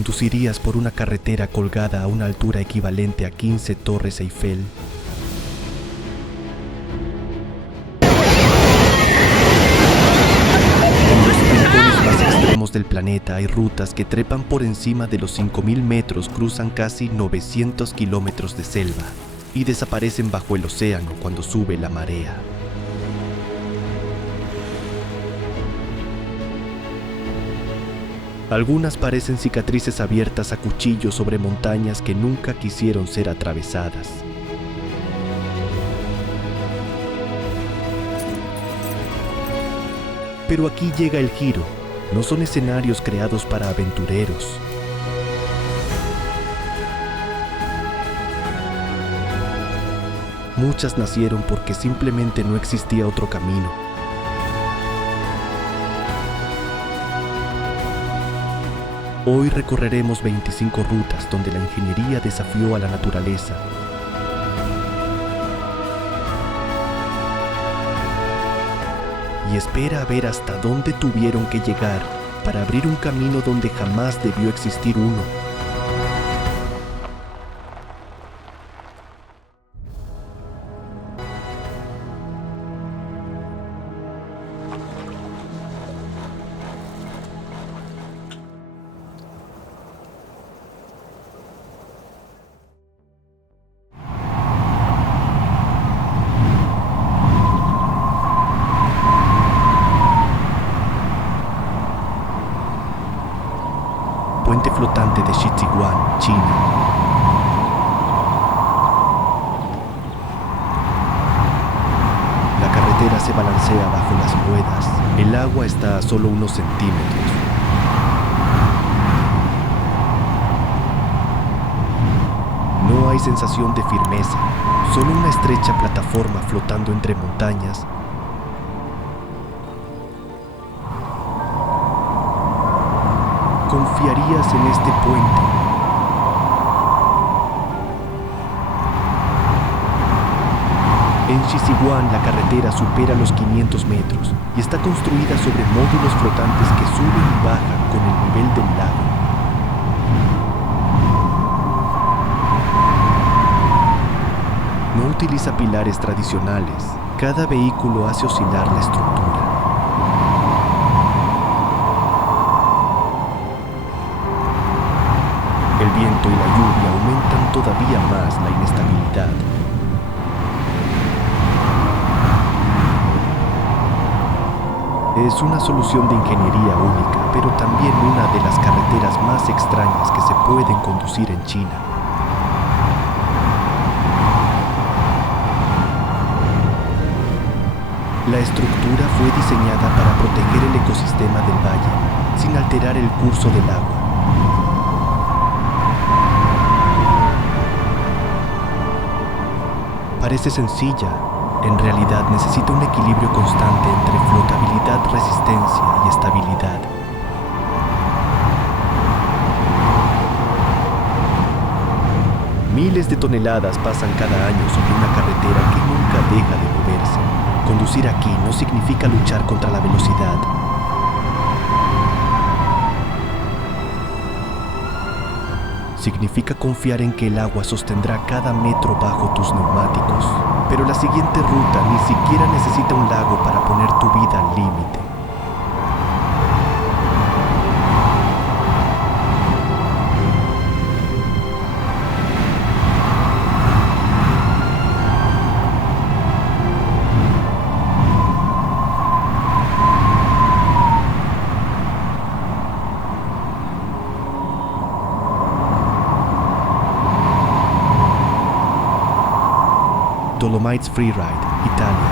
Conducirías por una carretera colgada a una altura equivalente a 15 Torres Eiffel. En los rincones más extremos del planeta hay rutas que trepan por encima de los 5.000 metros, cruzan casi 900 kilómetros de selva y desaparecen bajo el océano cuando sube la marea. Algunas parecen cicatrices abiertas a cuchillo sobre montañas que nunca quisieron ser atravesadas. Pero aquí llega el giro. No son escenarios creados para aventureros. Muchas nacieron porque simplemente no existía otro camino. Hoy recorreremos 25 rutas donde la ingeniería desafió a la naturaleza. Y espera a ver hasta dónde tuvieron que llegar para abrir un camino donde jamás debió existir uno. Puente flotante de Shijiazhuang, China. La carretera se balancea bajo las ruedas. El agua está a solo unos centímetros. No hay sensación de firmeza, solo una estrecha plataforma flotando entre montañas. ¿Confiarías en este puente? En Shijiazhuang la carretera supera los 500 metros y está construida sobre módulos flotantes que suben y bajan con el nivel del lago. No utiliza pilares tradicionales. Cada vehículo hace oscilar la estructura. El viento y la lluvia aumentan todavía más la inestabilidad. Es una solución de ingeniería única, pero también una de las carreteras más extrañas que se pueden conducir en China. La estructura fue diseñada para proteger el ecosistema del valle, sin alterar el curso del agua. Parece sencilla, en realidad necesita un equilibrio constante entre flotabilidad, resistencia y estabilidad. Miles de toneladas pasan cada año sobre una carretera que nunca deja de moverse. Conducir aquí no significa luchar contra la velocidad. Significa confiar en que el agua sostendrá cada metro bajo tus neumáticos. Pero la siguiente ruta ni siquiera necesita un lago para poner tu vida al límite. Dolomites Freeride, Italia.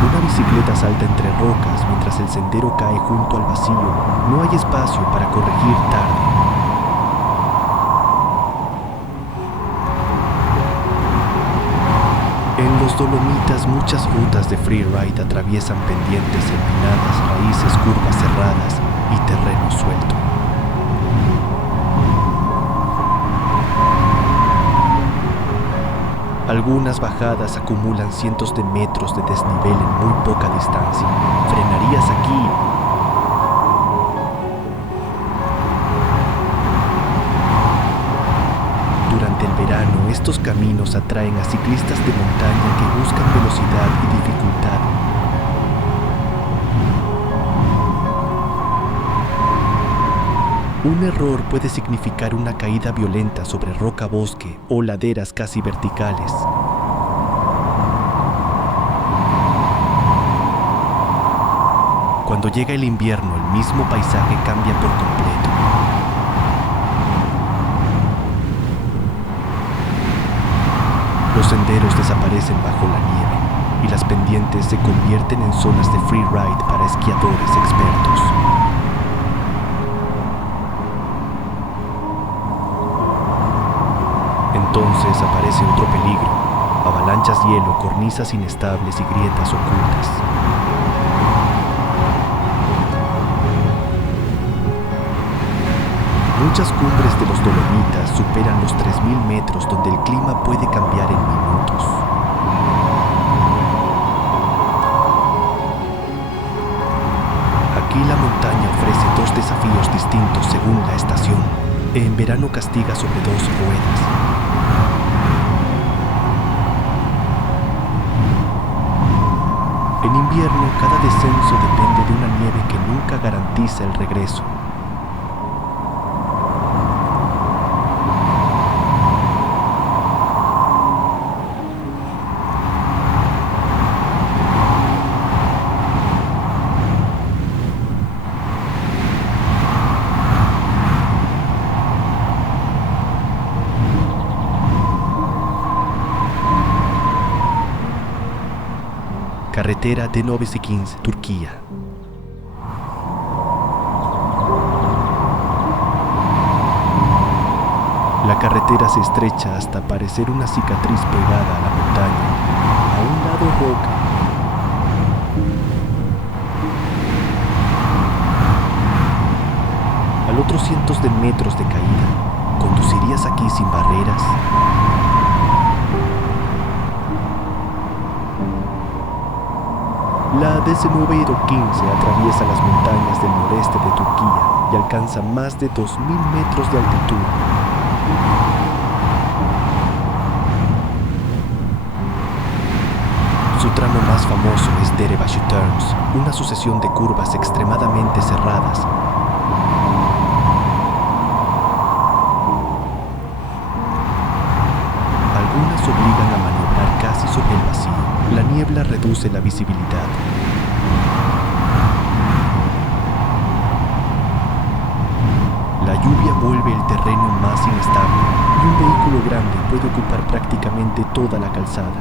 Una bicicleta salta entre rocas mientras el sendero cae junto al vacío. No hay espacio para corregir tarde. En los Dolomitas muchas rutas de freeride atraviesan pendientes empinadas, raíces, curvas cerradas y terreno suelto. Algunas bajadas acumulan cientos de metros de desnivel en muy poca distancia. ¿Frenarías aquí? Durante el verano, estos caminos atraen a ciclistas de montaña que buscan velocidad y dificultad. Un error puede significar una caída violenta sobre roca bosque o laderas casi verticales. Cuando llega el invierno, el mismo paisaje cambia por completo. Los senderos desaparecen bajo la nieve y las pendientes se convierten en zonas de freeride para esquiadores expertos. Entonces aparece otro peligro: avalanchas de hielo, cornisas inestables y grietas ocultas. Muchas cumbres de los Dolomitas superan los 3000 metros, donde el clima puede cambiar en minutos. Aquí la montaña ofrece dos desafíos distintos según la estación. En verano castiga sobre dos ruedas. En invierno, cada descenso depende de una nieve que nunca garantiza el regreso. Carretera de Novosibirsk, Turquía. La carretera se estrecha hasta parecer una cicatriz pegada a la montaña. A un lado roca. Al otro cientos de metros de caída. ¿Conducirías aquí sin barreras? La DC-915 atraviesa las montañas del noreste de Turquía y alcanza más de 2000 metros de altitud. Su tramo más famoso es Derebaşı Turns, una sucesión de curvas extremadamente cerradas. Algunas obligan a maniobrar casi sobre el vacío. La niebla reduce la visibilidad. La lluvia vuelve el terreno más inestable y un vehículo grande puede ocupar prácticamente toda la calzada.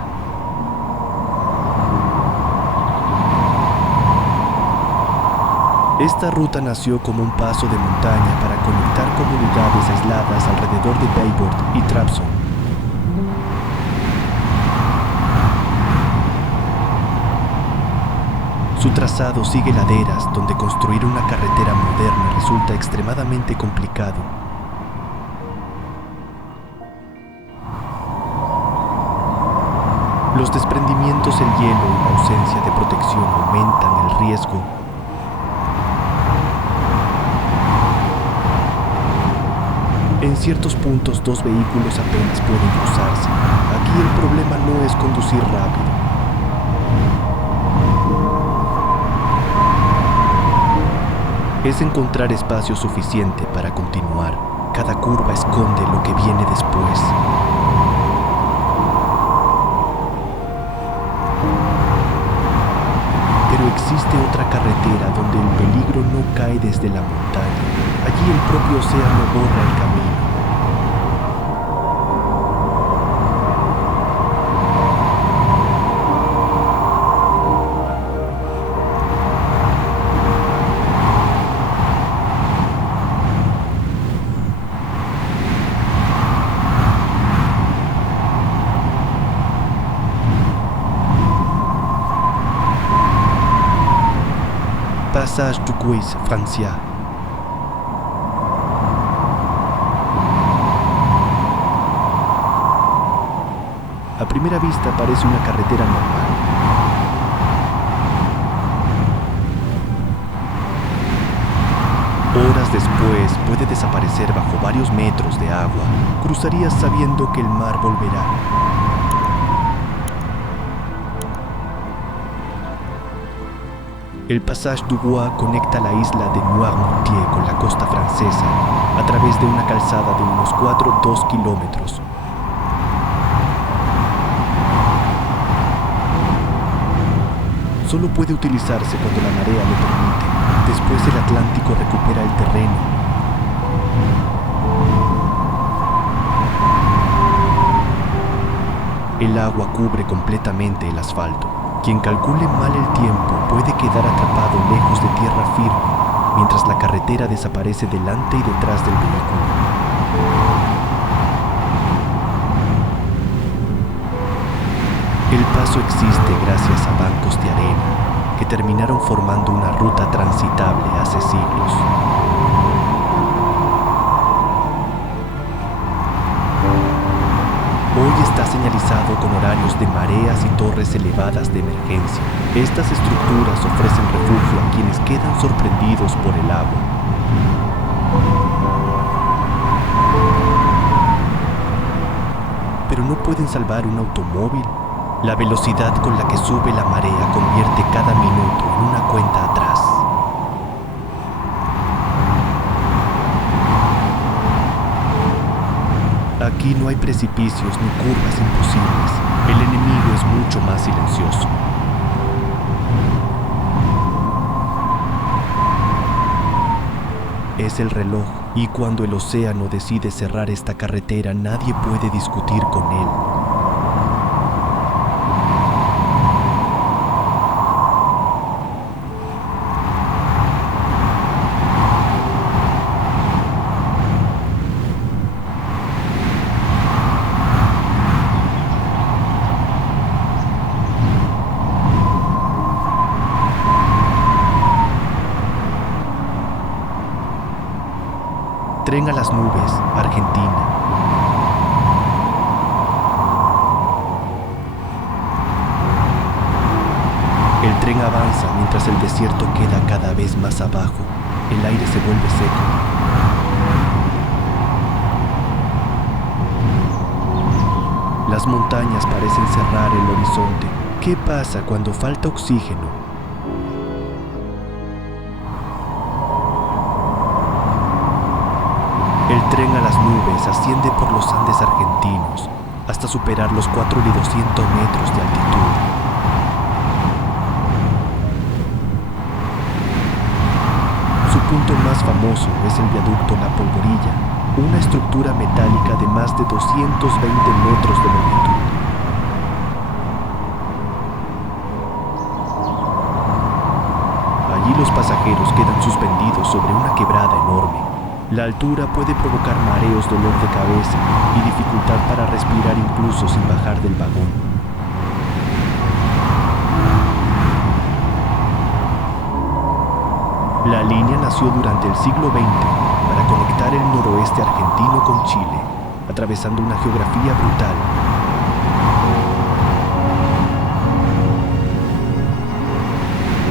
Esta ruta nació como un paso de montaña para conectar comunidades aisladas alrededor de Bayburt y Trabzon. Su trazado sigue laderas donde construir una carretera moderna resulta extremadamente complicado. Los desprendimientos, el hielo y la ausencia de protección aumentan el riesgo. En ciertos puntos, dos vehículos apenas pueden cruzarse. Aquí el problema no es conducir rápido. Es encontrar espacio suficiente para continuar. Cada curva esconde lo que viene después. Pero existe otra carretera donde el peligro no cae desde la montaña. Allí el propio océano borra el camino. Passage du Guise, Francia. A primera vista parece una carretera normal. Horas después puede desaparecer bajo varios metros de agua. Cruzarías sabiendo que el mar volverá. El Passage du Roi conecta la isla de Noirmoutier con la costa francesa a través de una calzada de unos 2 kilómetros. Solo puede utilizarse cuando la marea lo permite. Después el Atlántico recupera el terreno. El agua cubre completamente el asfalto. Quien calcule mal el tiempo puede quedar atrapado lejos de tierra firme, mientras la carretera desaparece delante y detrás del vehículo. El paso existe gracias a bancos de arena, que terminaron formando una ruta transitable hace siglos. Hoy está señalizado con horarios de mareas y torres elevadas de emergencia. Estas estructuras ofrecen refugio a quienes quedan sorprendidos por el agua. Pero no pueden salvar un automóvil. La velocidad con la que sube la marea convierte cada minuto en una cuenta atrás. Aquí no hay precipicios ni curvas imposibles. El enemigo es mucho más silencioso. Es el reloj, y cuando el océano decide cerrar esta carretera, nadie puede discutir con él. Tren a las nubes, Argentina. El tren avanza mientras el desierto queda cada vez más abajo. El aire se vuelve seco. Las montañas parecen cerrar el horizonte. ¿Qué pasa cuando falta oxígeno? El tren a las nubes asciende por los Andes argentinos hasta superar los 4.200 metros de altitud. Su punto más famoso es el viaducto La Polvorilla, una estructura metálica de más de 220 metros de longitud. Allí los pasajeros quedan suspendidos sobre una quebrada enorme. La altura puede provocar mareos, dolor de cabeza y dificultad para respirar incluso sin bajar del vagón. La línea nació durante el siglo XX para conectar el noroeste argentino con Chile, atravesando una geografía brutal.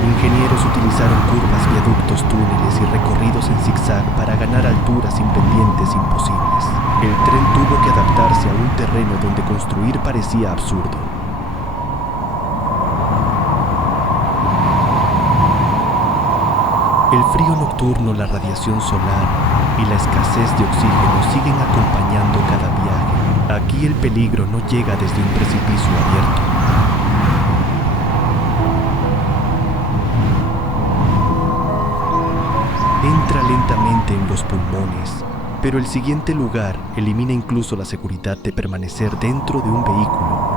Ingenieros utilizaron curvas, viaductos, túneles y recorridos en zigzag para ganar alturas sin pendientes imposibles. El tren tuvo que adaptarse a un terreno donde construir parecía absurdo. El frío nocturno, la radiación solar y la escasez de oxígeno siguen acompañando cada viaje. Aquí el peligro no llega desde un precipicio abierto. Entra lentamente en los pulmones, pero el siguiente lugar elimina incluso la seguridad de permanecer dentro de un vehículo.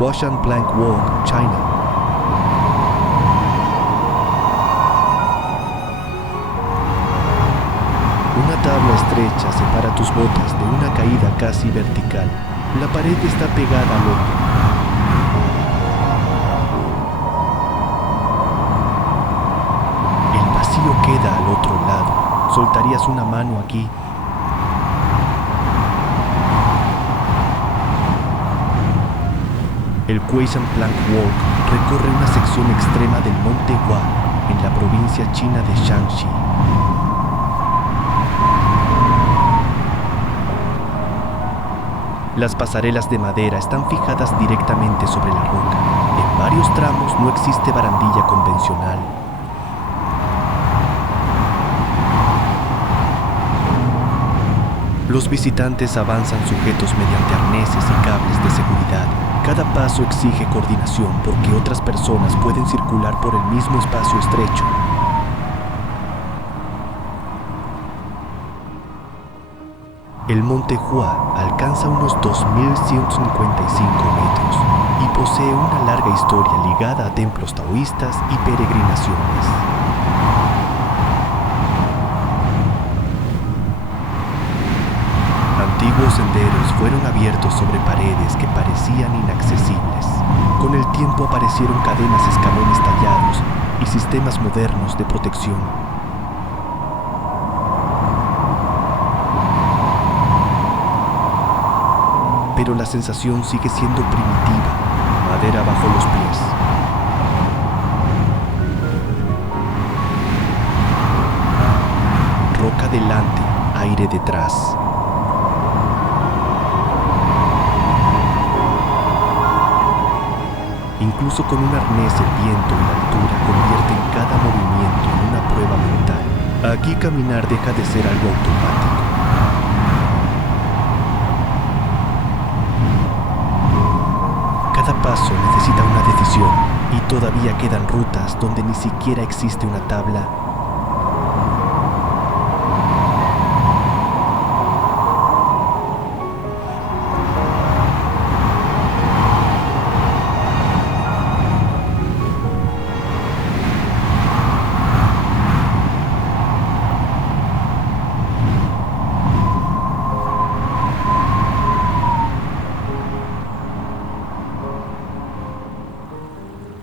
Huashan Plank Walk, China. estrecha separa tus botas de una caída casi vertical. La pared está pegada al hombro. El vacío queda al otro lado. ¿Soltarías una mano aquí? El Quezon Plank Walk recorre una sección extrema del monte Hua, en la provincia china de Shanxi. Las pasarelas de madera están fijadas directamente sobre la roca. En varios tramos no existe barandilla convencional. Los visitantes avanzan sujetos mediante arneses y cables de seguridad. Cada paso exige coordinación porque otras personas pueden circular por el mismo espacio estrecho. El monte Hua alcanza unos 2.155 metros y posee una larga historia ligada a templos taoístas y peregrinaciones. Antiguos senderos fueron abiertos sobre paredes que parecían inaccesibles. Con el tiempo aparecieron cadenas, escalones tallados y sistemas modernos de protección. Pero la sensación sigue siendo primitiva, madera bajo los pies. Roca delante, aire detrás. Incluso con un arnés, el viento y la altura convierten cada movimiento en una prueba mental. Aquí caminar deja de ser algo automático. Cada paso necesita una decisión y todavía quedan rutas donde ni siquiera existe una tabla.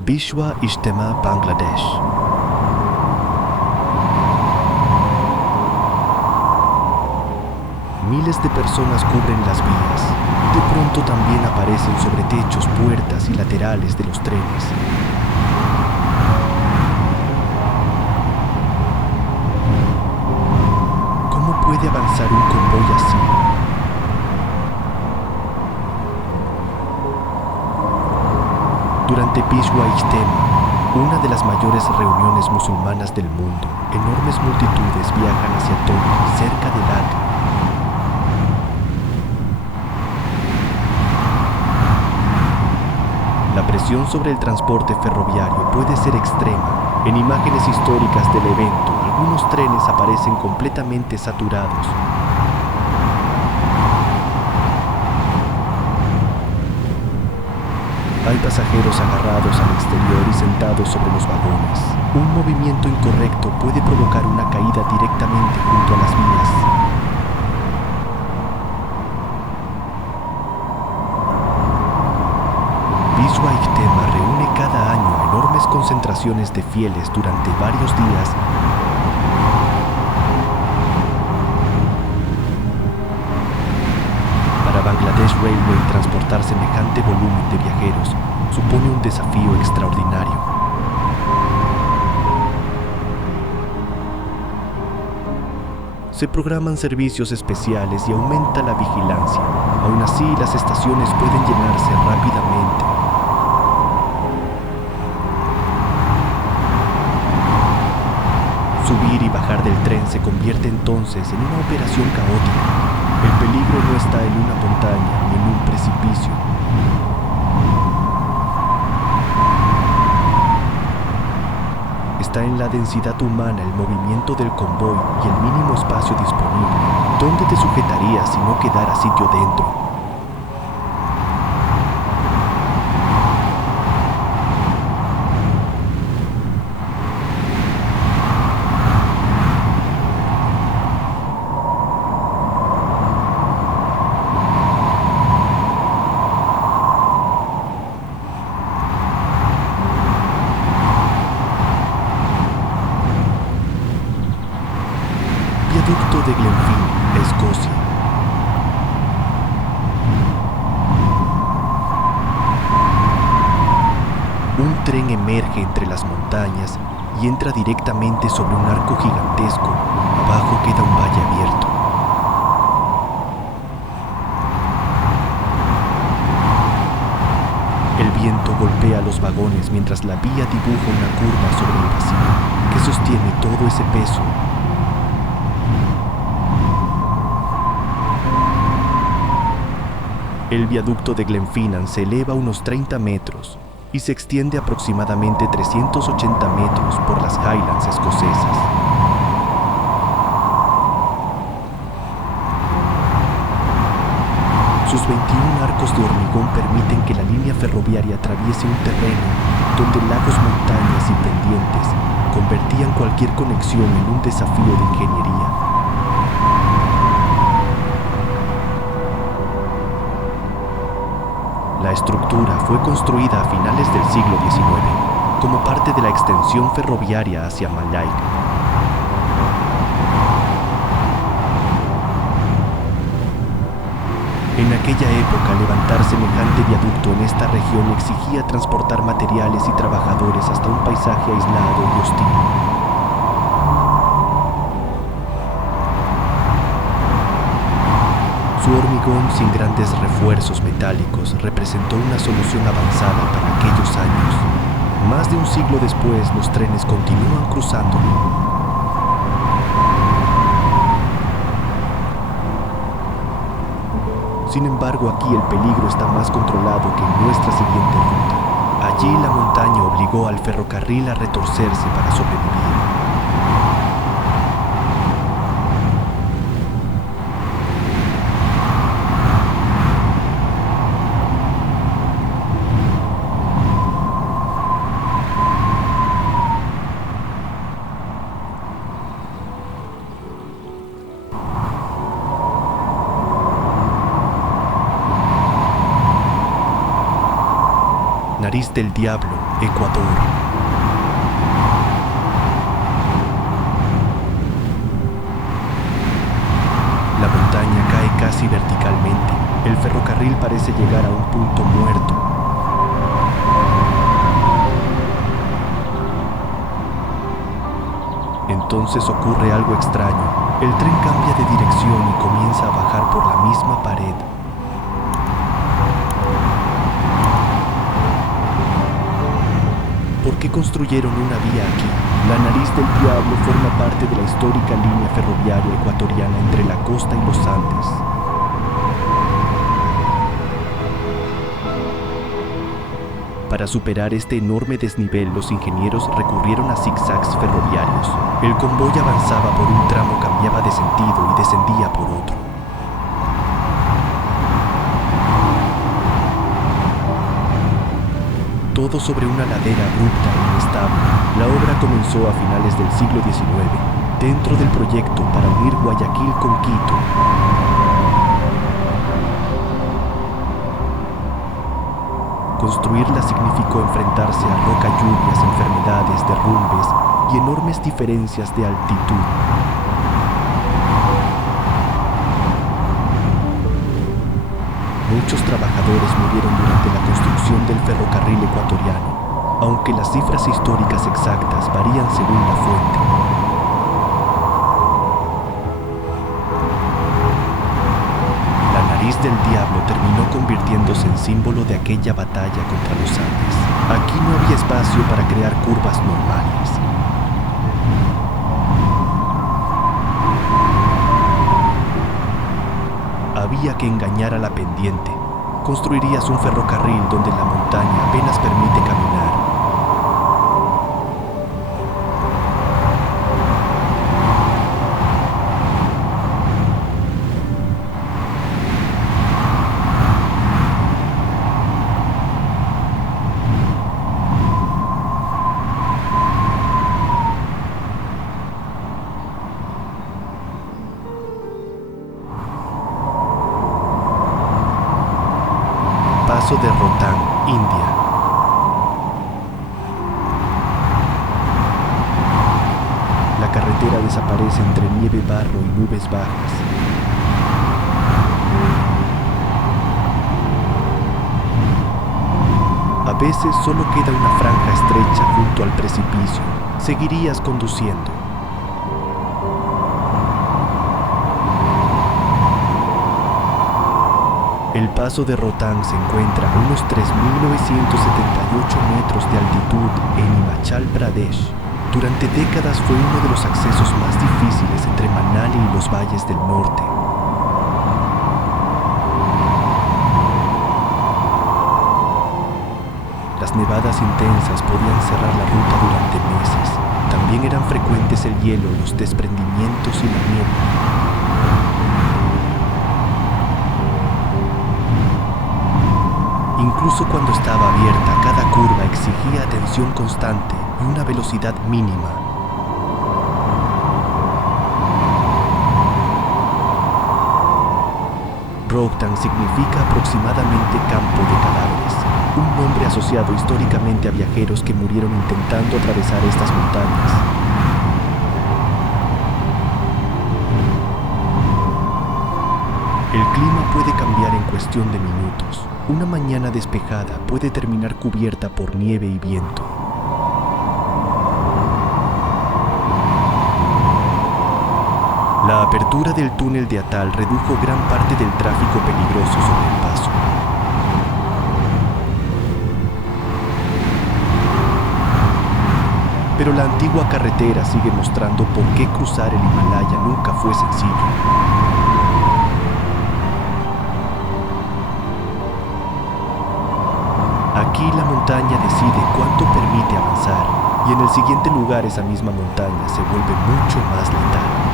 Bishwa Ijtema, Bangladesh. Miles de personas cubren las vías. De pronto también aparecen sobre techos, puertas y laterales de los trenes. ¿Cómo puede avanzar un convoy así? Durante Bishwa Ijtema, una de las mayores reuniones musulmanas del mundo, enormes multitudes viajan hacia Tonki, cerca de Dhaka. La presión sobre el transporte ferroviario puede ser extrema. En imágenes históricas del evento, algunos trenes aparecen completamente saturados. Hay pasajeros agarrados al exterior y sentados sobre los vagones. Un movimiento incorrecto puede provocar una caída directamente junto a las vías. Bishwa Ijtema reúne cada año enormes concentraciones de fieles durante varios días. Para Bangladesh Railway, transportar semejante volumen de viajeros supone un desafío extraordinario. Se programan servicios especiales y aumenta la vigilancia. Aún así, las estaciones pueden llenarse rápidamente. Subir y bajar del tren se convierte entonces en una operación caótica. El peligro no está en una montaña ni en un precipicio. Está en la densidad humana, el movimiento del convoy y el mínimo espacio disponible. ¿Dónde te sujetarías si no quedara sitio dentro? tren emerge entre las montañas y entra directamente sobre un arco gigantesco. Abajo queda un valle abierto. El viento golpea los vagones mientras la vía dibuja una curva sobre el vacío que sostiene todo ese peso. El viaducto de Glenfinnan se eleva unos 30 metros y se extiende aproximadamente 380 metros por las Highlands escocesas. Sus 21 arcos de hormigón permiten que la línea ferroviaria atraviese un terreno donde lagos, montañas y pendientes convertían cualquier conexión en un desafío de ingeniería. La estructura fue construida a finales del siglo XIX como parte de la extensión ferroviaria hacia Mallaig. En aquella época, levantar semejante viaducto en esta región exigía transportar materiales y trabajadores hasta un paisaje aislado y hostil. Su hormigón, sin grandes refuerzos metálicos, representó una solución avanzada para aquellos años. Más de un siglo después, los trenes continúan cruzándolo. Sin embargo, aquí el peligro está más controlado que en nuestra siguiente ruta. Allí la montaña obligó al ferrocarril a retorcerse para sobrevivir. Nariz del Diablo, Ecuador. La montaña cae casi verticalmente. El ferrocarril parece llegar a un punto muerto. Entonces ocurre algo extraño. El tren cambia de dirección y comienza a bajar por la misma pared. ¿Por qué construyeron una vía aquí? La Nariz del Diablo forma parte de la histórica línea ferroviaria ecuatoriana entre la costa y los Andes. Para superar este enorme desnivel, los ingenieros recurrieron a zigzags ferroviarios. El convoy avanzaba por un tramo, cambiaba de sentido y descendía por otro. Todo sobre una ladera abrupta e inestable. La obra comenzó a finales del siglo XIX, dentro del proyecto para unir Guayaquil con Quito. Construirla significó enfrentarse a roca, lluvias, enfermedades, derrumbes y enormes diferencias de altitud. Muchos trabajadores murieron durante la construcción del ferrocarril ecuatoriano, aunque las cifras históricas exactas varían según la fuente. La Nariz del Diablo terminó convirtiéndose en símbolo de aquella batalla contra los Andes. Aquí no había espacio para crear curvas normales. Había que engañar a la pendiente. Construirías un ferrocarril donde la montaña apenas permite caminar. Paso de Rohtang, India. La carretera desaparece entre nieve, barro y nubes bajas. veces solo queda una franja estrecha junto al precipicio. Seguirías conduciendo. El paso de Rohtang se encuentra a unos 3.978 metros de altitud en Himachal Pradesh. Durante décadas fue uno de los accesos más difíciles entre Manali y los valles del norte. Las nevadas intensas podían cerrar la ruta durante meses. También eran frecuentes el hielo, los desprendimientos y la niebla. Incluso cuando estaba abierta, cada curva exigía atención constante y una velocidad mínima. Rohtang significa aproximadamente campo de cadáveres, un nombre asociado históricamente a viajeros que murieron intentando atravesar estas montañas. El clima puede cambiar en cuestión de minutos. Una mañana despejada puede terminar cubierta por nieve y viento. La apertura del túnel de Atal redujo gran parte del tráfico peligroso sobre el paso. Pero la antigua carretera sigue mostrando por qué cruzar el Himalaya nunca fue sencillo. Aquí la montaña decide cuánto permite avanzar, y en el siguiente lugar esa misma montaña se vuelve mucho más letal.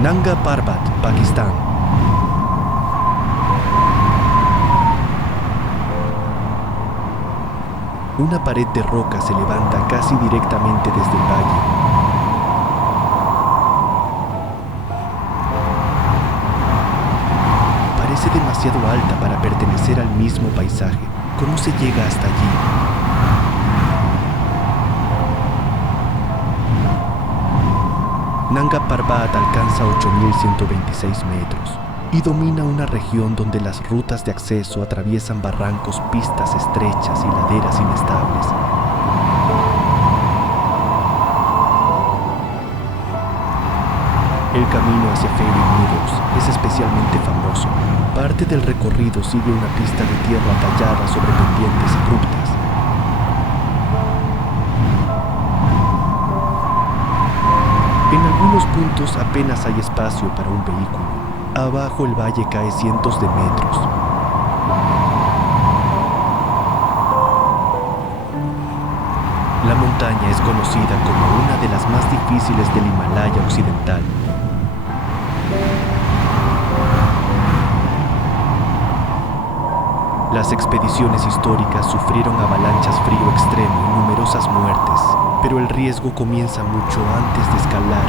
Nanga Parbat, Pakistán. Una pared de roca se levanta casi directamente desde el valle. Parece demasiado alta para pertenecer al mismo paisaje. ¿Cómo se llega hasta allí? Nanga Parbat alcanza 8.126 metros y domina una región donde las rutas de acceso atraviesan barrancos, pistas estrechas y laderas inestables. El camino hacia Fairy Meadows es especialmente famoso. Parte del recorrido sigue una pista de tierra tallada sobre pendientes abruptas. En algunos puntos apenas hay espacio para un vehículo. Abajo el valle cae cientos de metros. La montaña es conocida como una de las más difíciles del Himalaya occidental. Las expediciones históricas sufrieron avalanchas, frío extremo y numerosas muertes, pero el riesgo comienza mucho antes de escalar.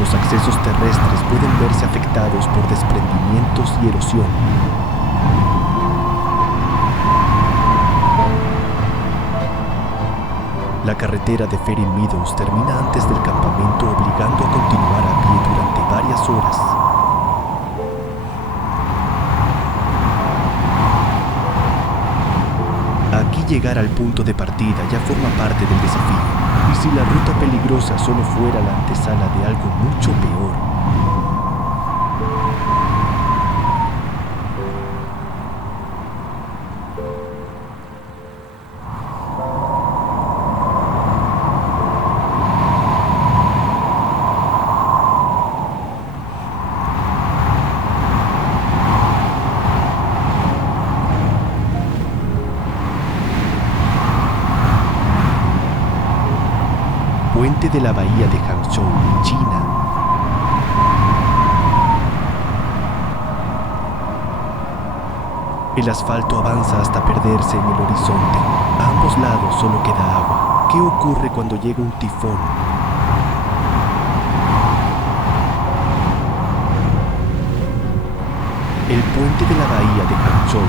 Los accesos terrestres pueden verse afectados por desprendimientos y erosión. La carretera de Fairy Meadows termina antes del campamento, obligando a continuar a pie durante varias horas. Aquí llegar al punto de partida ya forma parte del desafío, y si la ruta peligrosa solo fuera la antesala de algo mucho peor. Puente de la bahía de Hangzhou, China. El asfalto avanza hasta perderse en el horizonte. A ambos lados solo queda agua. ¿Qué ocurre cuando llega un tifón? El puente de la bahía de Hangzhou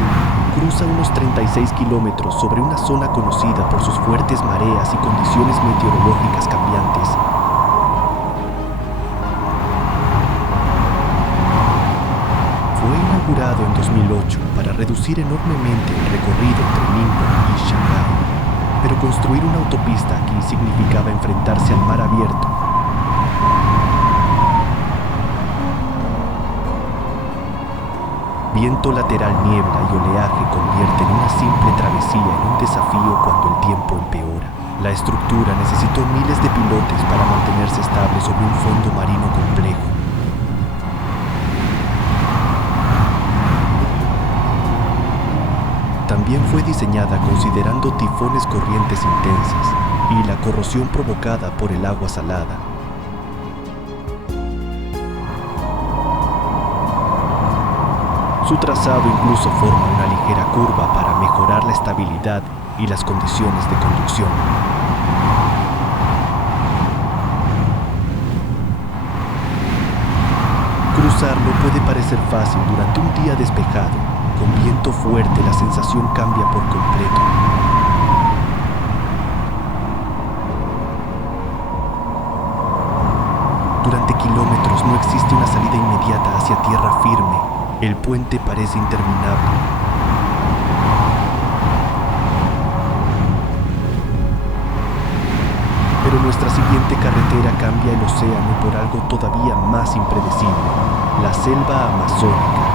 cruza unos 36 kilómetros sobre una zona conocida por sus fuertes mareas y condiciones meteorológicas cambiantes. Fue inaugurado en 2008 para reducir enormemente el recorrido entre Ningbo y Shanghái, pero construir una autopista aquí significaba enfrentarse al mar abierto. Viento lateral, niebla y oleaje convierten una simple travesía en un desafío cuando el tiempo empeora. La estructura necesitó miles de pilotes para mantenerse estable sobre un fondo marino complejo. También fue diseñada considerando tifones, corrientes intensas y la corrosión provocada por el agua salada. Su trazado incluso forma una ligera curva para mejorar la estabilidad y las condiciones de conducción. Cruzarlo puede parecer fácil durante un día despejado. Con viento fuerte, la sensación cambia por completo. Durante kilómetros no existe una salida inmediata hacia tierra firme. El puente parece interminable. Pero nuestra siguiente carretera cambia el océano por algo todavía más impredecible: la selva amazónica.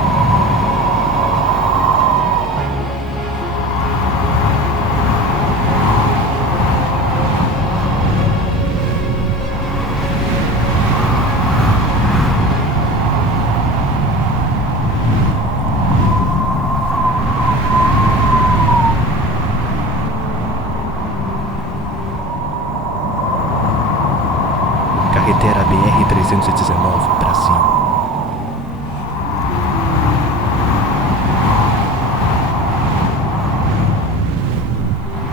Carretera BR-319, Brasil.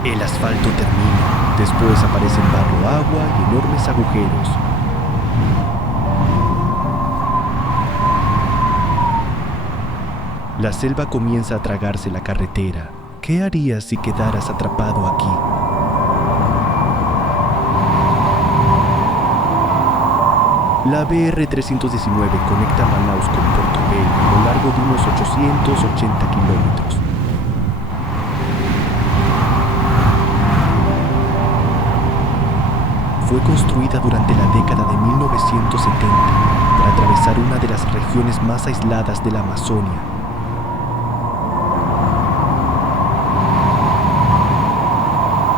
El asfalto termina, después aparecen barro, agua y enormes agujeros. La selva comienza a tragarse la carretera. ¿Qué harías si quedaras atrapado aquí? La BR-319 conecta Manaus con Portobelo a lo largo de unos 880 kilómetros. Fue construida durante la década de 1970 para atravesar una de las regiones más aisladas de la Amazonia.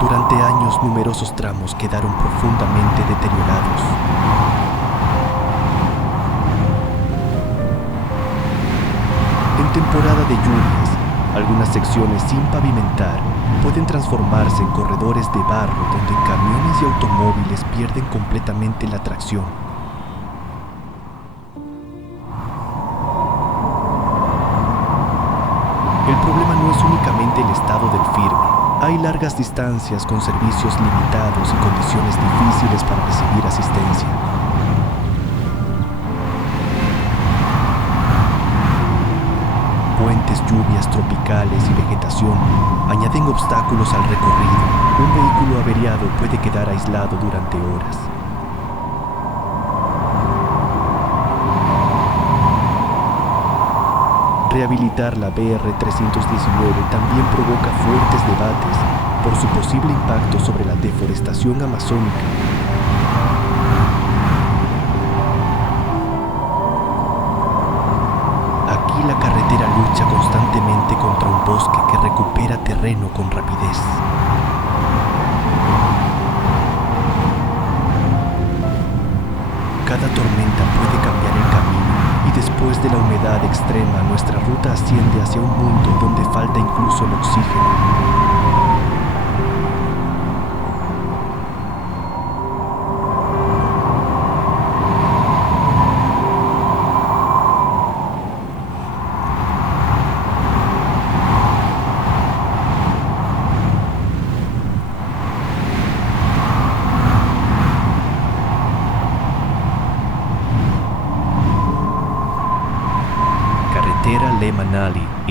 Durante años, numerosos tramos quedaron profundamente deteriorados. En temporada de lluvias, algunas secciones sin pavimentar pueden transformarse en corredores de barro donde camiones y automóviles pierden completamente la tracción. El problema no es únicamente el estado del firme. Hay largas distancias con servicios limitados y condiciones difíciles para recibir asistencia. Puentes, lluvias tropicales y vegetación añaden obstáculos al recorrido. Un vehículo averiado puede quedar aislado durante horas. Rehabilitar la BR-319 también provoca fuertes debates por su posible impacto sobre la deforestación amazónica. Aquí la carretera lucha constantemente contra un bosque que recupera terreno con rapidez. Cada tormenta puede cambiar el camino y después de la humedad extrema nuestra ruta asciende hacia un mundo donde falta incluso el oxígeno.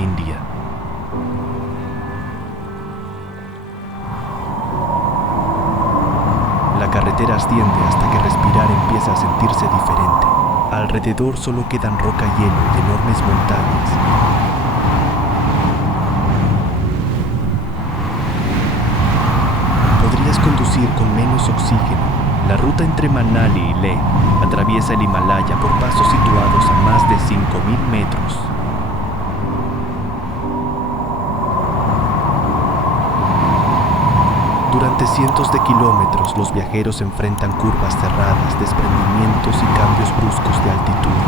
India. La carretera asciende hasta que respirar empieza a sentirse diferente. Alrededor solo quedan roca, hielo y enormes montañas. Podrías conducir con menos oxígeno. La ruta entre Manali y Leh atraviesa el Himalaya por pasos situados a más de 5.000 metros. Durante cientos de kilómetros, los viajeros enfrentan curvas cerradas, desprendimientos y cambios bruscos de altitud.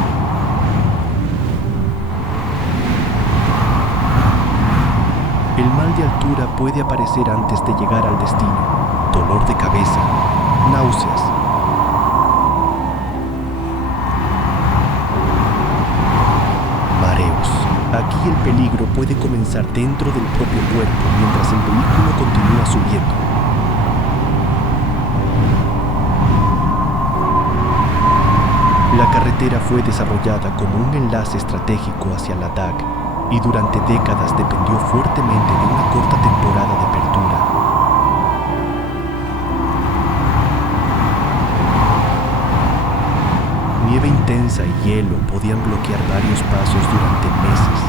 El mal de altura puede aparecer antes de llegar al destino: dolor de cabeza, náuseas. Mareos. Aquí el peligro puede comenzar dentro del propio cuerpo mientras el vehículo continúa subiendo. La carretera fue desarrollada como un enlace estratégico hacia Ladakh y durante décadas dependió fuertemente de una corta temporada de apertura. Nieve intensa y hielo podían bloquear varios pasos durante meses.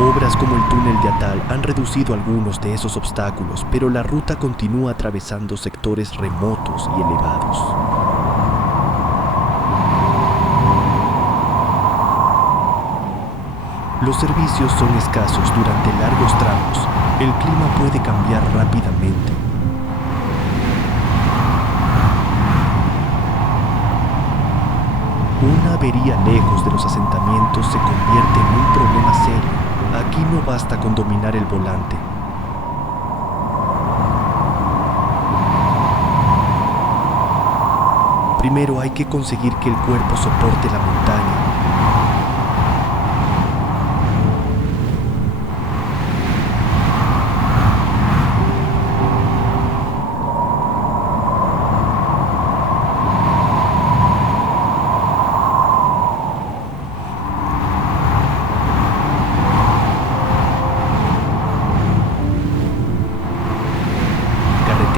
Obras como el túnel de Atal han reducido algunos de esos obstáculos, pero la ruta continúa atravesando sectores remotos y elevados. Los servicios son escasos durante largos tramos. El clima puede cambiar rápidamente. Una avería lejos de los asentamientos se convierte en un problema serio. Aquí no basta con dominar el volante. Primero hay que conseguir que el cuerpo soporte la montaña.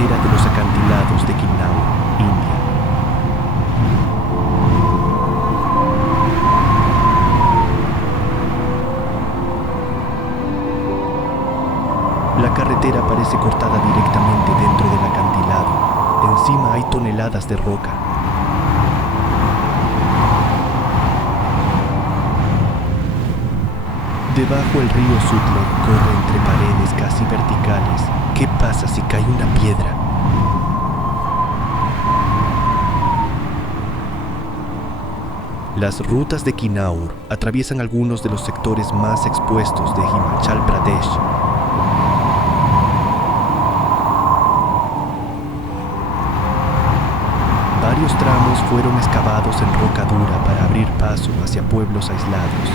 De los acantilados de Kinnaur, India. La carretera parece cortada directamente dentro del acantilado. Encima hay toneladas de roca. Debajo el río Sutlej corre entre paredes casi verticales. ¿Qué pasa si cae una piedra? Las rutas de Kinnaur atraviesan algunos de los sectores más expuestos de Himachal Pradesh. Varios tramos fueron excavados en roca dura para abrir paso hacia pueblos aislados.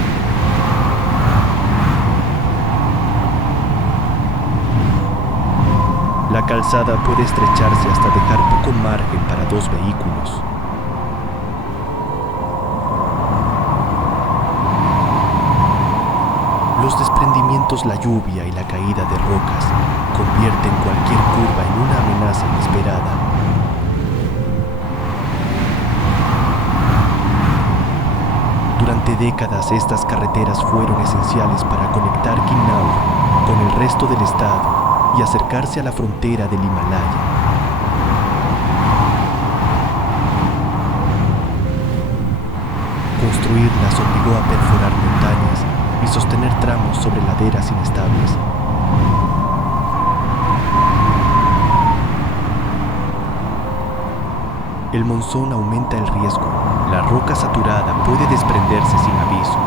La calzada puede estrecharse hasta dejar poco margen para dos vehículos. Los desprendimientos, la lluvia y la caída de rocas convierten cualquier curva en una amenaza inesperada. Durante décadas estas carreteras fueron esenciales para conectar Kinnaur con el resto del estado y acercarse a la frontera del Himalaya. Construirlas obligó a perforar montañas y sostener tramos sobre laderas inestables. El monzón aumenta el riesgo. La roca saturada puede desprenderse sin aviso.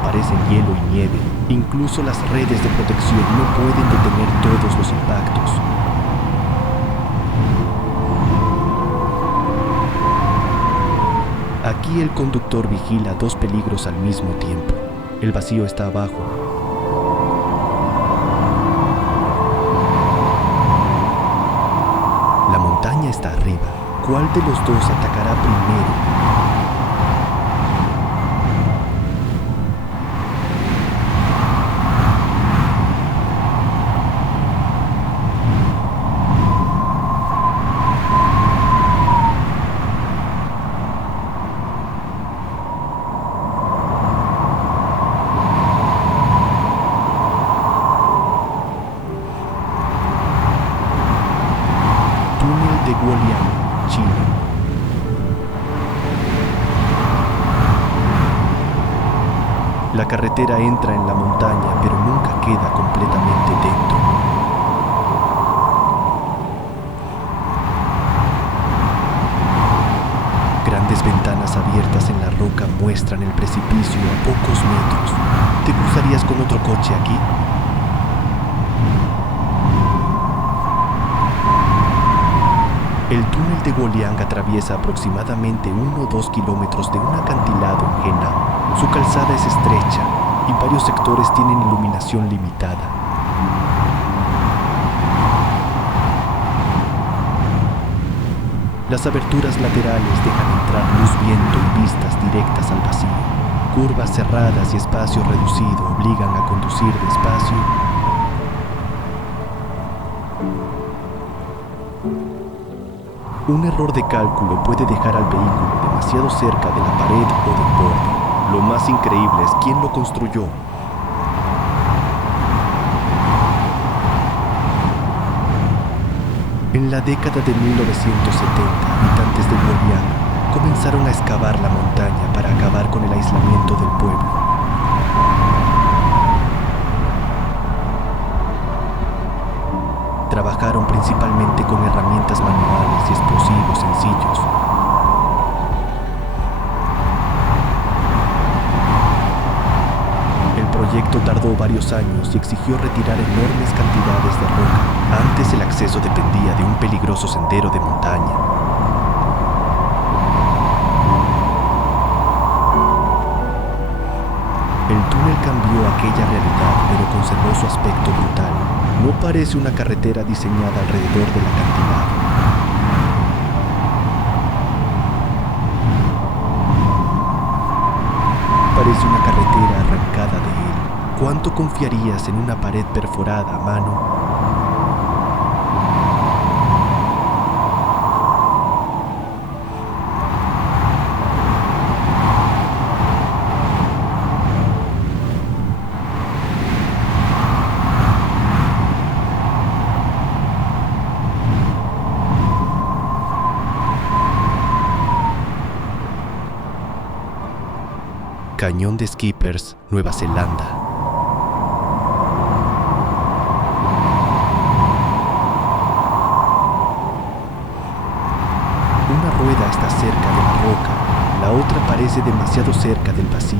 Aparecen hielo y nieve. Incluso las redes de protección no pueden detener todos los impactos. Aquí el conductor vigila dos peligros al mismo tiempo. El vacío está abajo. montaña está arriba. ¿Cuál de los dos atacará primero? Túnel de Guoliang, China. La carretera entra en la montaña, pero nunca queda completamente dentro. Grandes ventanas abiertas en la roca muestran el precipicio a pocos metros. ¿Te cruzarías con otro coche aquí? El túnel de Guoliang atraviesa aproximadamente 1 o 2 kilómetros de un acantilado en Henan. Su calzada es estrecha y varios sectores tienen iluminación limitada. Las aberturas laterales dejan entrar luz, viento y vistas directas al vacío. Curvas cerradas y espacio reducido obligan a conducir despacio. Un error de cálculo puede dejar al vehículo demasiado cerca de la pared o del borde. Lo más increíble es quién lo construyó. En la década de 1970, habitantes de Guoliang comenzaron a excavar la montaña para acabar con el aislamiento del pueblo. Trabajaron principalmente con herramientas manuales y explosivos sencillos. El proyecto tardó varios años y exigió retirar enormes cantidades de roca. Antes el acceso dependía de un peligroso sendero de montaña. El túnel cambió aquella realidad, pero conservó su aspecto brutal. No parece una carretera diseñada alrededor del acantilado. Parece una carretera arrancada de él. ¿Cuánto confiarías en una pared perforada a mano? Cañón de Skippers, Nueva Zelanda. Una rueda está cerca de la roca, la otra parece demasiado cerca del vacío.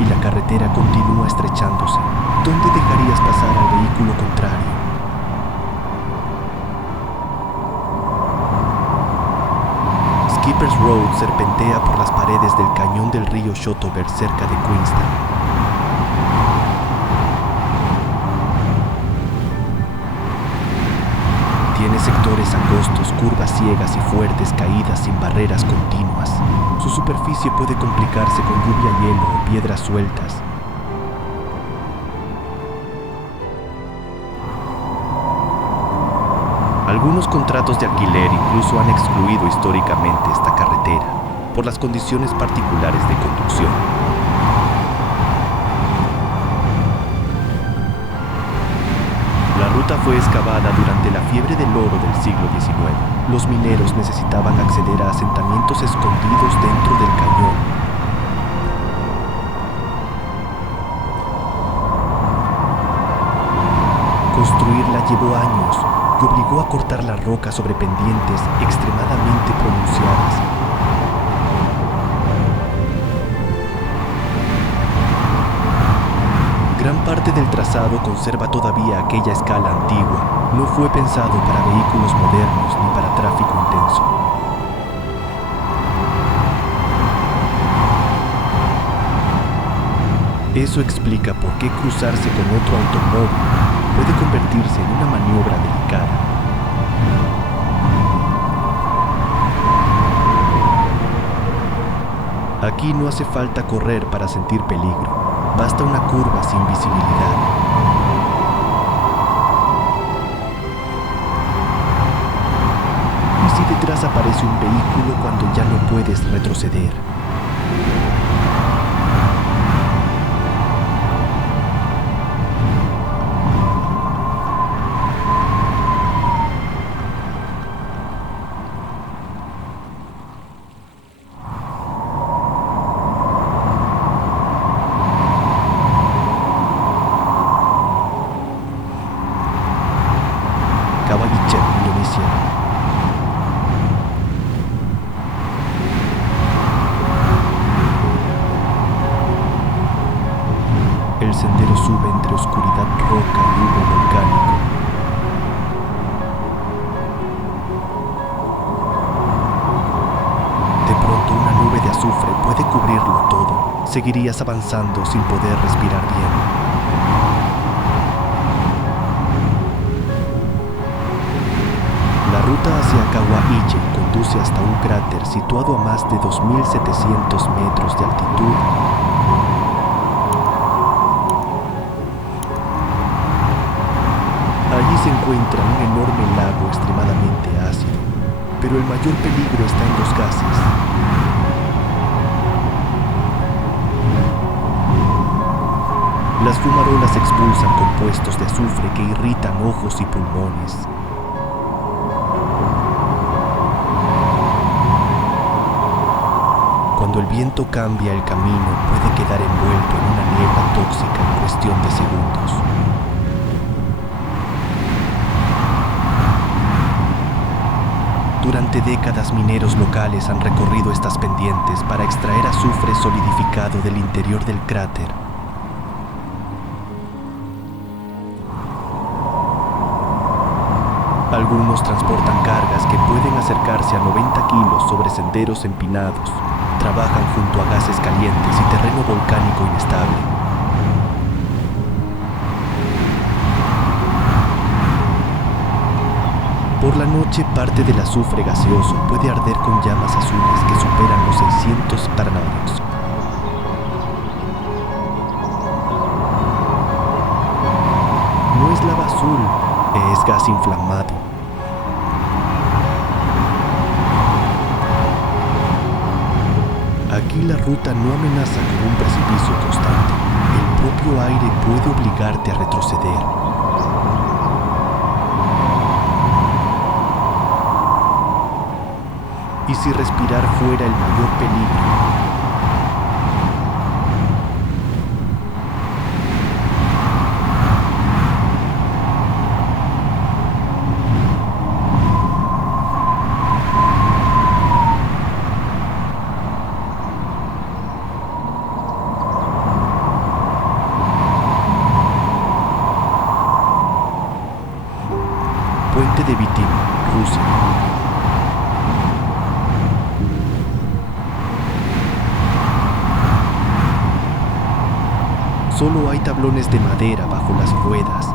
Y la carretera continúa estrechándose. ¿Dónde dejarías pasar al vehículo contrario? Skippers Road serpentea por las paredes del cañón del río Shotover cerca de Queenstown. Tiene sectores angostos, curvas ciegas y fuertes caídas sin barreras continuas. Su superficie puede complicarse con lluvia, hielo o piedras sueltas. Algunos contratos de alquiler incluso han excluido históricamente esta carretera por las condiciones particulares de conducción. La ruta fue excavada durante la fiebre del oro del siglo XIX. Los mineros necesitaban acceder a asentamientos escondidos dentro del cañón. Construirla llevó años y obligó a cortar la roca sobre pendientes extremadamente pronunciadas. Gran parte del trazado conserva todavía aquella escala antigua. No fue pensado para vehículos modernos ni para tráfico intenso. Eso explica por qué cruzarse con otro automóvil puede convertirse en una maniobra delicada. Aquí no hace falta correr para sentir peligro, basta una curva sin visibilidad. ¿Y si detrás aparece un vehículo cuando ya no puedes retroceder? Cabaguiche, Indonesia. El sendero sube entre oscuridad, roca y humo volcánico. De pronto una nube de azufre puede cubrirlo todo. Seguirías avanzando sin poder respirar bien. La ruta hacia Cabaguiche conduce hasta un cráter situado a más de 2.700 metros de altitud. Allí se encuentra un enorme lago extremadamente ácido, pero el mayor peligro está en los gases. Las fumarolas expulsan compuestos de azufre que irritan ojos y pulmones. Cuando el viento cambia el camino, puede quedar envuelto en una niebla tóxica en cuestión de segundos. Durante décadas, mineros locales han recorrido estas pendientes para extraer azufre solidificado del interior del cráter. Algunos transportan cargas que pueden acercarse a 90 kilos sobre senderos empinados. Trabajan junto a gases calientes y terreno volcánico inestable. Por la noche, parte del azufre gaseoso puede arder con llamas azules que superan los 600 Fahrenheit. No es lava azul, es gas inflamado. Aquí la ruta no amenaza con un precipicio constante. El propio aire puede obligarte a retroceder. ¿Y si respirar fuera el mayor peligro? Puente de Vitim, Rusia. Solo hay tablones de madera bajo las ruedas.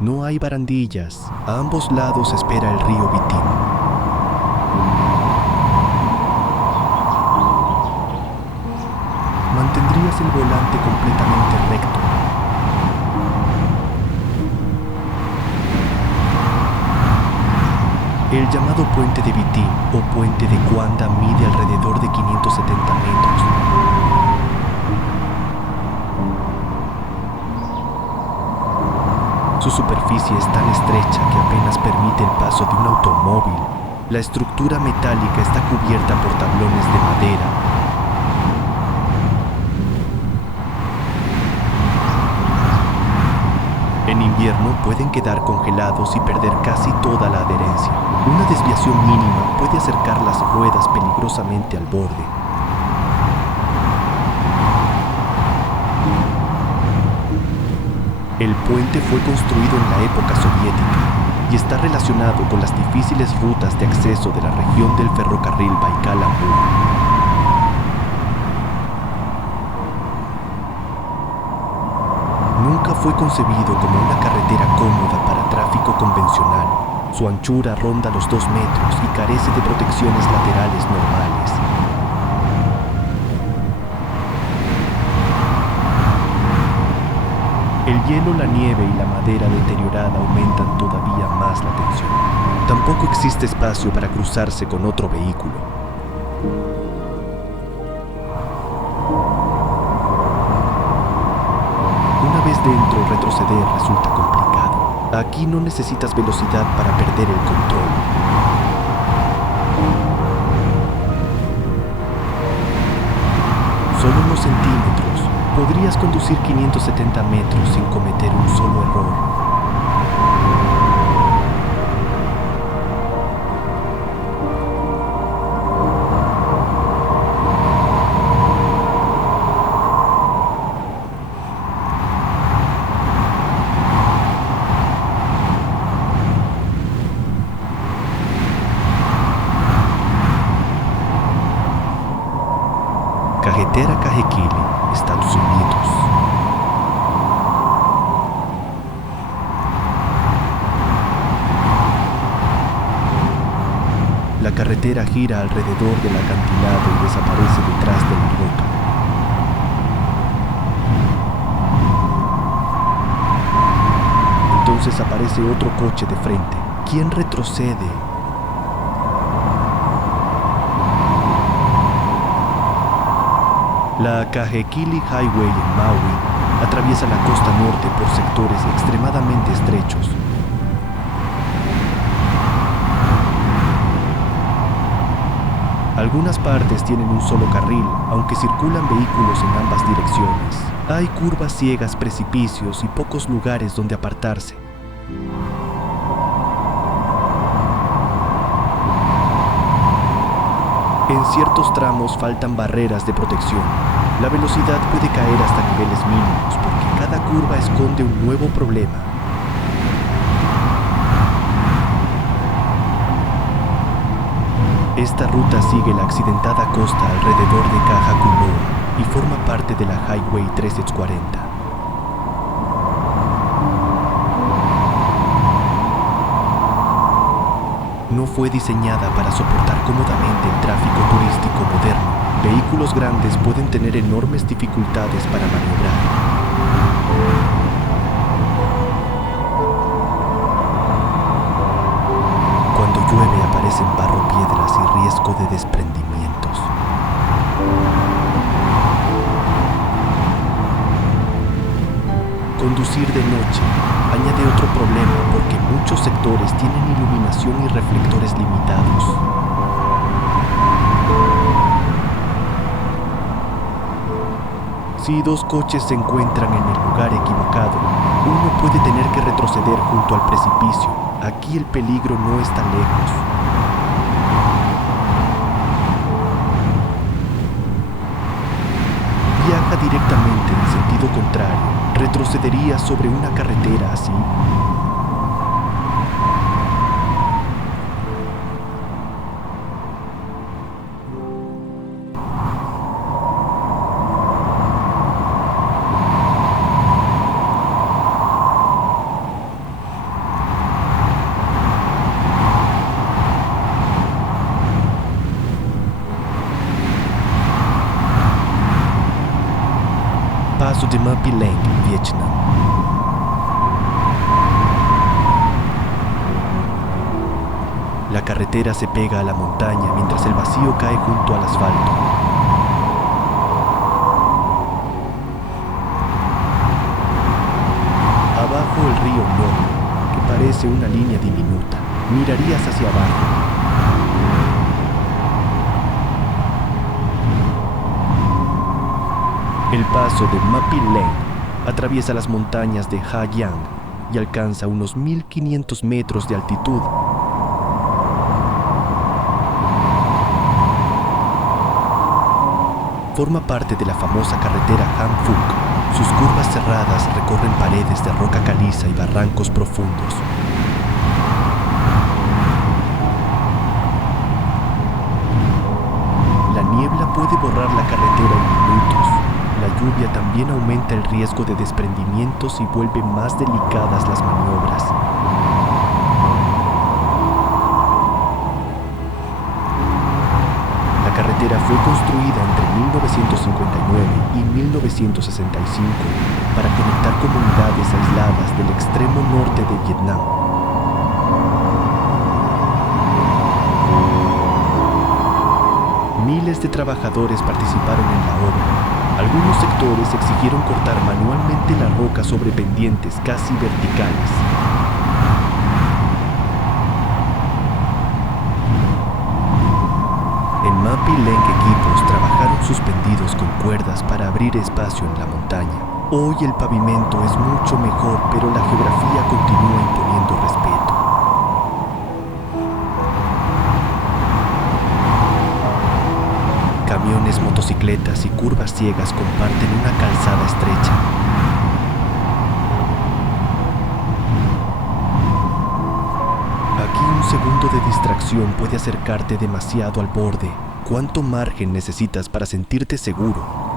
No hay barandillas. A ambos lados espera el río Vitim. Mantendrías el volante completamente recto. El llamado Puente de Vitim o Puente de Guanda mide alrededor de 570 metros. Su superficie es tan estrecha que apenas permite el paso de un automóvil. La estructura metálica está cubierta por tablones de madera. En invierno pueden quedar congelados y perder casi toda la adherencia. Una desviación mínima puede acercar las ruedas peligrosamente al borde. El puente fue construido en la época soviética y está relacionado con las difíciles rutas de acceso de la región del ferrocarril Baikal-Amur. Nunca fue concebido como una carretera cómoda para tráfico convencional. Su anchura ronda los 2 metros y carece de protecciones laterales normales. El hielo, la nieve y la madera deteriorada aumentan todavía más la tensión. Tampoco existe espacio para cruzarse con otro vehículo. Una vez dentro, retroceder resulta complicado. Aquí no necesitas velocidad para perder el control. Solo unos centímetros. Podrías conducir 570 metros sin cometer un solo error. Carretera Kahekili, Estados Unidos. La carretera gira alrededor del acantilado y desaparece detrás de la roca. Entonces aparece otro coche de frente. ¿Quién retrocede? La Kahekili Highway en Maui atraviesa la costa norte por sectores extremadamente estrechos. Algunas partes tienen un solo carril, aunque circulan vehículos en ambas direcciones. Hay curvas ciegas, precipicios y pocos lugares donde apartarse. En ciertos tramos faltan barreras de protección. La velocidad puede caer hasta niveles mínimos porque cada curva esconde un nuevo problema. Esta ruta sigue la accidentada costa alrededor de Kahakunoa y forma parte de la Highway 340. No fue diseñada para soportar cómodamente el tráfico turístico moderno. Vehículos grandes pueden tener enormes dificultades para maniobrar. Cuando llueve aparecen barro, piedras y riesgo de desprendimientos. Conducir de noche añade otro problema porque muchos sectores tienen iluminación y reflectores limitados. Si 2 coches se encuentran en el lugar equivocado, uno puede tener que retroceder junto al precipicio. Aquí el peligro no está lejos. Viaja directamente en sentido contrario. ¿Retrocedería sobre una carretera así? Paso de Mapileng, Vietnam. La carretera se pega a la montaña mientras el vacío cae junto al asfalto. Abajo el río Nong, que parece una línea diminuta. Mirarías hacia abajo. El paso de Mapileng atraviesa las montañas de Hayang y alcanza unos 1500 metros de altitud. Forma parte de la famosa carretera Han-Fuk. Sus curvas cerradas recorren paredes de roca caliza y barrancos profundos. puede borrar la carretera en minutos. La lluvia también aumenta el riesgo de desprendimientos y vuelve más delicadas las maniobras. La carretera fue construida entre 1959 y 1965 para conectar comunidades aisladas del extremo norte de Vietnam. Miles de trabajadores participaron en la obra. Algunos sectores exigieron cortar manualmente la roca sobre pendientes casi verticales. En Mappi Leng equipos trabajaron suspendidos con cuerdas para abrir espacio en la montaña. Hoy el pavimento es mucho mejor, pero la geografía continúa imponiendo respeto. Camiones, motocicletas y curvas ciegas comparten una calzada estrecha. Aquí un segundo de distracción puede acercarte demasiado al borde. ¿Cuánto margen necesitas para sentirte seguro?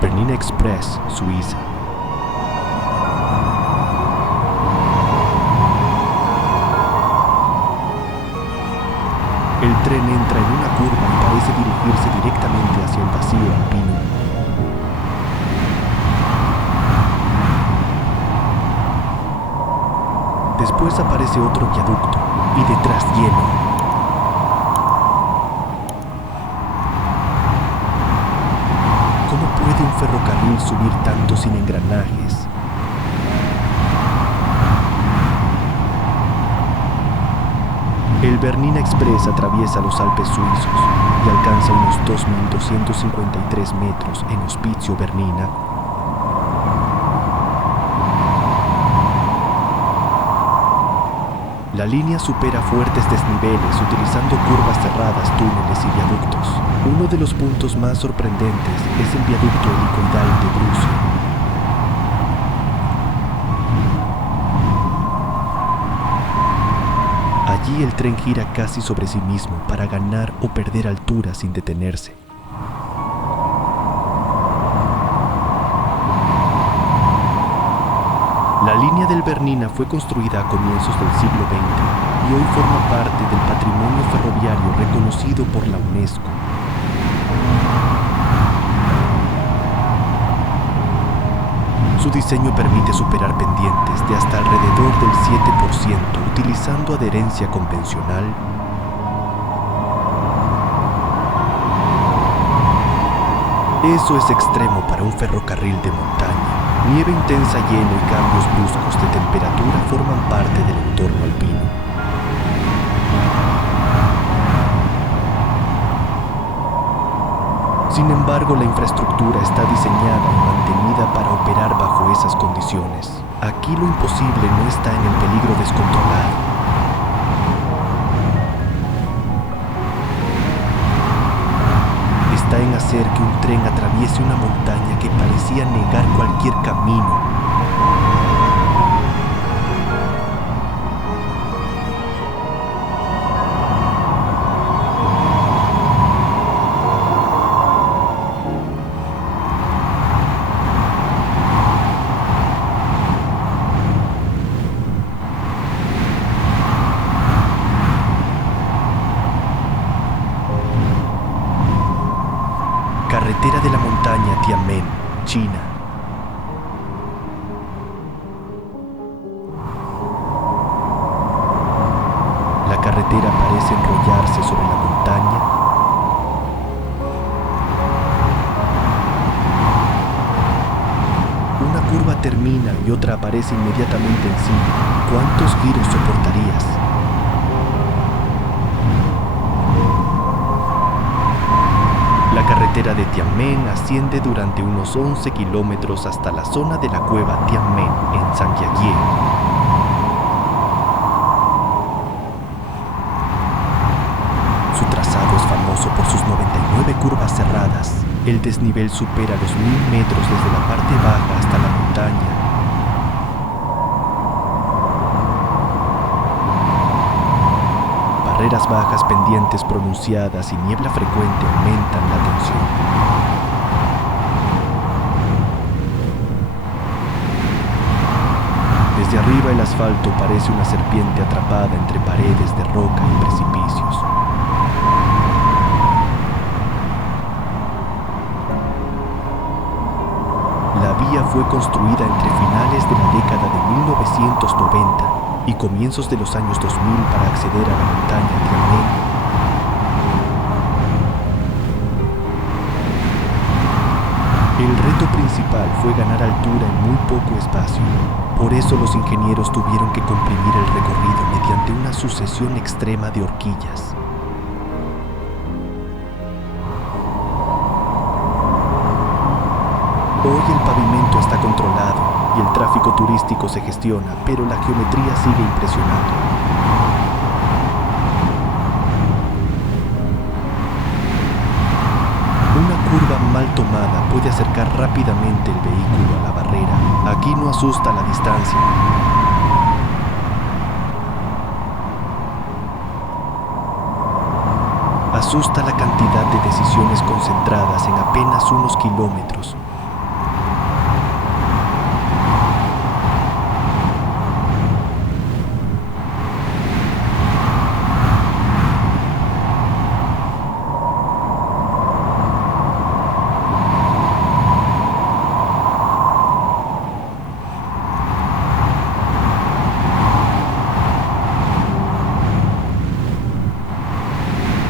Bernina Express, Suiza. El tren entra en una curva y parece dirigirse directamente hacia el vacío alpino. Después aparece otro viaducto y detrás hielo. ¿Puede un ferrocarril subir tanto sin engranajes? El Bernina Express atraviesa los Alpes suizos y alcanza unos 2.253 metros en Hospicio Bernina. La línea supera fuertes desniveles utilizando curvas cerradas, túneles y viaductos. Uno de los puntos más sorprendentes es el viaducto helicoidal de Bruce. Allí el tren gira casi sobre sí mismo para ganar o perder altura sin detenerse. La línea del Bernina fue construida a comienzos del siglo XX y hoy forma parte del patrimonio ferroviario reconocido por la UNESCO. Su diseño permite superar pendientes de hasta alrededor del 7% utilizando adherencia convencional. Eso es extremo para un ferrocarril de montaña. Nieve intensa, hielo y cambios bruscos de temperatura forman parte del entorno alpino. Sin embargo, la infraestructura está diseñada y mantenida para operar bajo esas condiciones. Aquí lo imposible no está en el peligro descontrolado. Está en hacer que un tren atraviese una montaña que parecía negar cualquier camino. Carretera de la montaña Tianmen, China. La carretera parece enrollarse sobre la montaña. Una curva termina y otra aparece inmediatamente encima. ¿Cuántos giros soportarías? La carretera de Tianmen asciende durante unos 11 kilómetros hasta la zona de la cueva Tianmen en Zhangjiajie. curvas cerradas. El desnivel supera los 1000 metros desde la parte baja hasta la montaña. Barreras bajas, pendientes pronunciadas y niebla frecuente aumentan la tensión. Desde arriba el asfalto parece una serpiente atrapada entre paredes de roca y precipicios. La vía fue construida entre finales de la década de 1990 y comienzos de los años 2000 para acceder a la montaña Tianmen. El reto principal fue ganar altura en muy poco espacio. Por eso los ingenieros tuvieron que comprimir el recorrido mediante una sucesión extrema de horquillas. Hoy el pavimento está controlado y el tráfico turístico se gestiona, pero la geometría sigue impresionando. Una curva mal tomada puede acercar rápidamente el vehículo a la barrera. Aquí no asusta la distancia. Asusta la cantidad de decisiones concentradas en apenas unos kilómetros.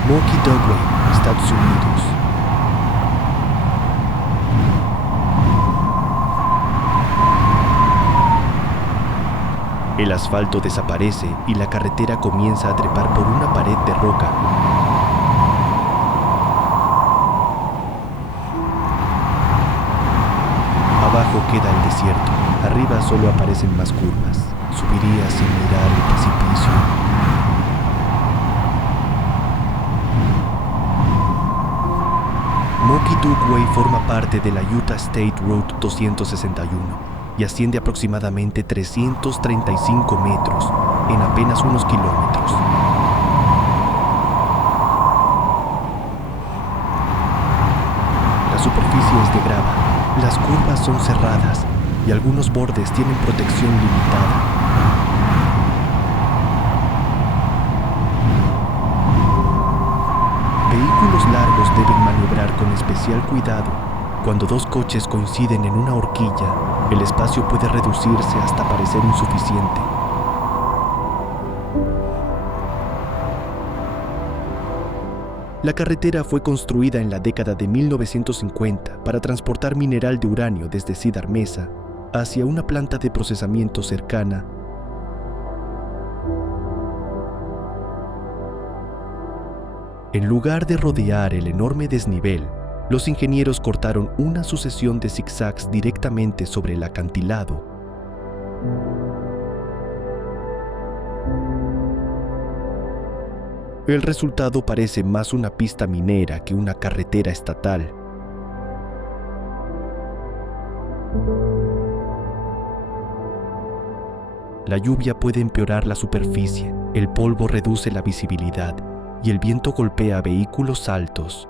Moki Dugway, Estados Unidos. El asfalto desaparece y la carretera comienza a trepar por una pared de roca. Abajo queda el desierto, arriba solo aparecen más curvas. Subiría sin mirar el precipicio. Moki Dugway forma parte de la Utah State Road 261 y asciende aproximadamente 335 metros en apenas unos kilómetros. La superficie es de grava, las curvas son cerradas y algunos bordes tienen protección limitada. Vehículos largos deben maniobrar con especial cuidado. Cuando dos coches coinciden en una horquilla, el espacio puede reducirse hasta parecer insuficiente. La carretera fue construida en la década de 1950 para transportar mineral de uranio desde Cedar Mesa hacia una planta de procesamiento cercana. En lugar de rodear el enorme desnivel, los ingenieros cortaron una sucesión de zigzags directamente sobre el acantilado. El resultado parece más una pista minera que una carretera estatal. La lluvia puede empeorar la superficie, el polvo reduce la visibilidad y el viento golpea vehículos altos.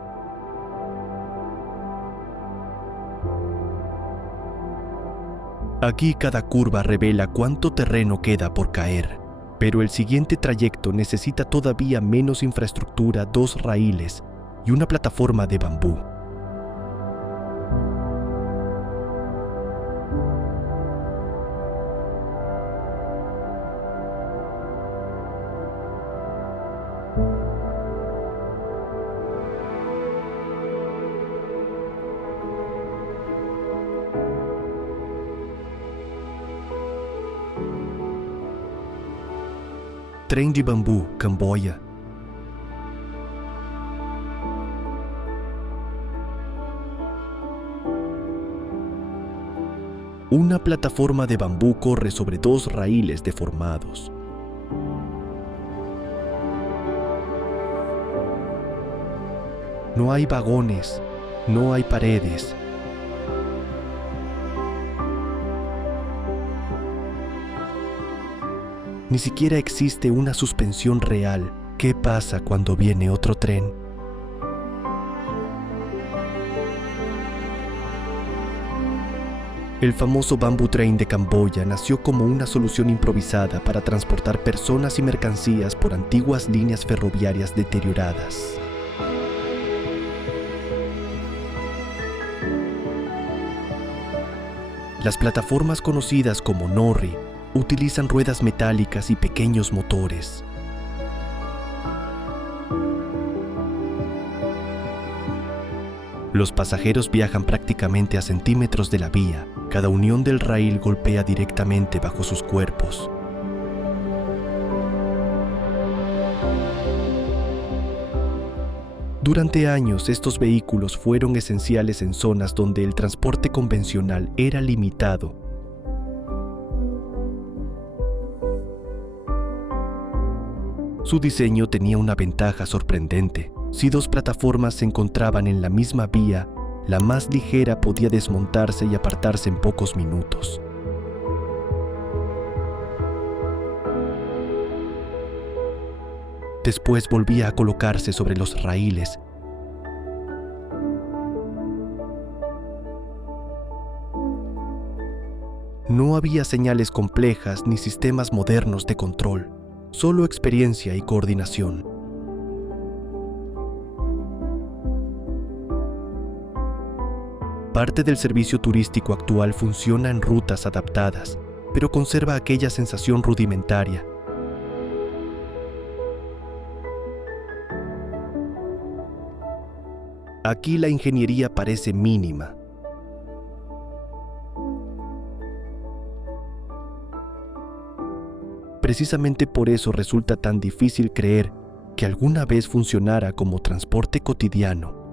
Aquí cada curva revela cuánto terreno queda por caer, pero el siguiente trayecto necesita todavía menos infraestructura, 2 raíles y una plataforma de bambú. Tren de bambú, Camboya. Una plataforma de bambú corre sobre 2 raíles deformados. No hay vagones, no hay paredes. Ni siquiera existe una suspensión real. ¿Qué pasa cuando viene otro tren? El famoso Bamboo Train de Camboya nació como una solución improvisada para transportar personas y mercancías por antiguas líneas ferroviarias deterioradas. Las plataformas conocidas como Norri utilizan ruedas metálicas y pequeños motores. Los pasajeros viajan prácticamente a centímetros de la vía. Cada unión del raíl golpea directamente bajo sus cuerpos. Durante años, estos vehículos fueron esenciales en zonas donde el transporte convencional era limitado. Su diseño tenía una ventaja sorprendente. Si dos plataformas se encontraban en la misma vía, la más ligera podía desmontarse y apartarse en pocos minutos. Después volvía a colocarse sobre los raíles. No había señales complejas ni sistemas modernos de control, solo experiencia y coordinación. Parte del servicio turístico actual funciona en rutas adaptadas, pero conserva aquella sensación rudimentaria. Aquí la ingeniería parece mínima. Precisamente por eso resulta tan difícil creer que alguna vez funcionara como transporte cotidiano.